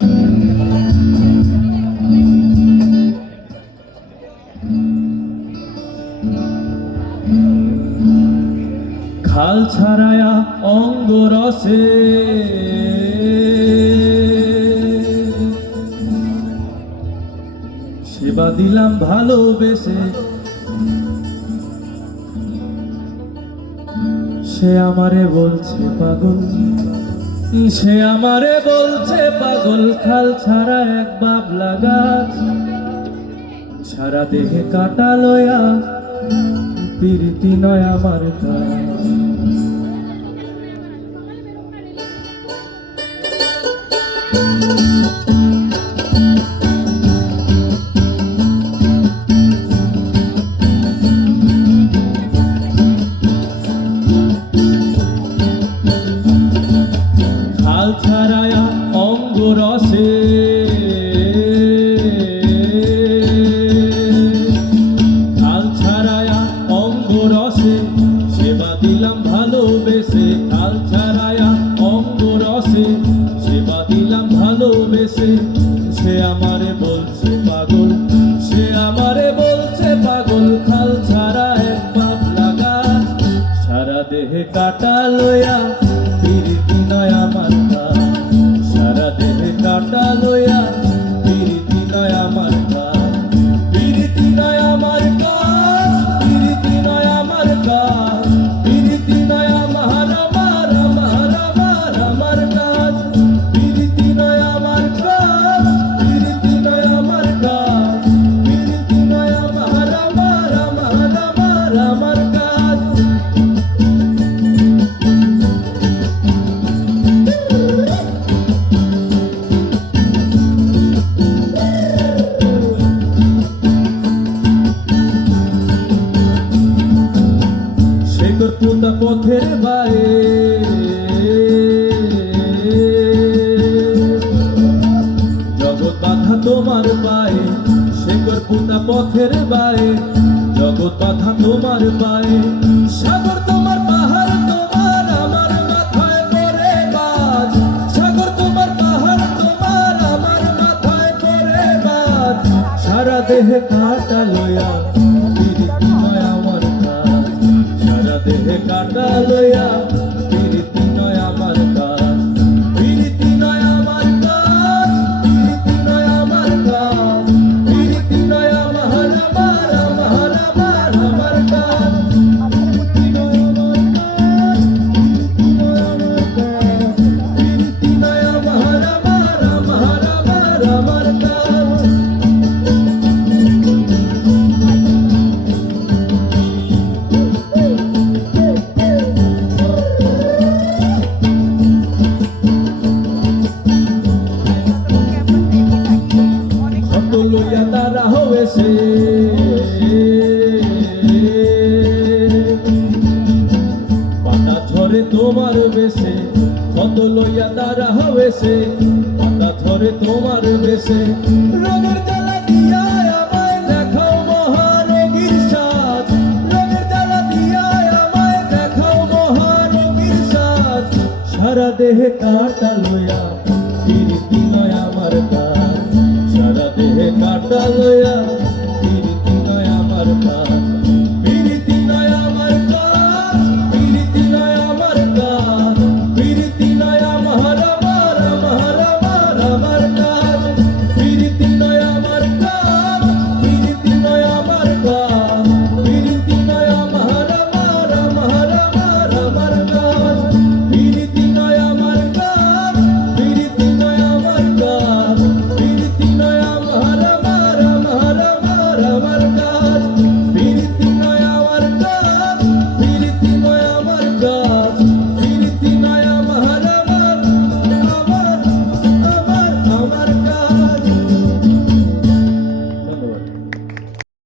খাল ছাড়ায়া অঙ্গ রসে সেবা দিলাম ভালোবেসে, সে আমারে বলছে পাগল, সে আমারে বলছে পাগল। খাল ছাড়া এক বাবলা গাছ, সারা দেহে কাটা লয়া, প্রীতি নয় আমার কাজ। খাল ছাড়ায়া অঙ্গ রসে খাল ছাড়ায়া অঙ্গ রসে সেবা দিলাম ভালোবেসে। খাল ছাড়ায়া অঙ্গ রসে সেবা দিলাম ভালোবেসে, সে আমারে বলছে পাগল, সে আমারে বলছে পাগল। খাল ছাড়া এক বাবলা গাছ, সারা দেহে কাটা লয়া, প্রীতি নয় আমার কাজ। সারা দেহে কাটা লয়া, প্রীতি নয় আমার কাজ। প্রীতি নয় আমার কাজ, প্রীতি নয় আমার কাজ। প্রীতি নয় আমার আমার আমার আমার আমার কাজ। প্রীতি নয় আমার কাজ, প্রীতি নয় আমার কাজ। প্রীতি নয় আমার আমার আমার আমার আমার কাজ। শেকর পোতা পথের বায়ে, জগৎ বাধা তোমার পায়ে। শেকর পোতা পথের বায়ে, জগৎ বাধা তোমার পায়ে। সাগর তোমার পাহাড় তোমার আমার মাথায় পড়ে বাজ। সাগর তোমার পাহাড় তোমার আমার মাথায় পড়ে বাজ। সারা দেহে কাটা লয়া, প্রীতি নয় আমার কাজ। সারা দেহে কাটা লয়া, প্রীতি নয় আমার কাজ। প্রীতি নয় আমার কাজ, প্রীতি নয় আমার কাজ। প্রীতি নয় আমার আমার আমার আমার আমার কাজ। প্রীতি নয় আমার কাজ, প্রীতি নয় আমার কাজ। প্রীতি নয় আমার আমার আমার আমার আমার কাজ। কত লইয়া তারা হয়েছে, পাতা ঝরে তোমার বেশে। কত লইয়া তারা হয়েছে, পাতা ঝরে তোমার বেশে। রোগের জ্বালা দিয়া আমায় দেখাও মহারোগীর সাজ। রোগের জ্বালা দিয়া আমায় দেখাও মহারোগীর সাজ। সারা দেহে কাটা লইয়া,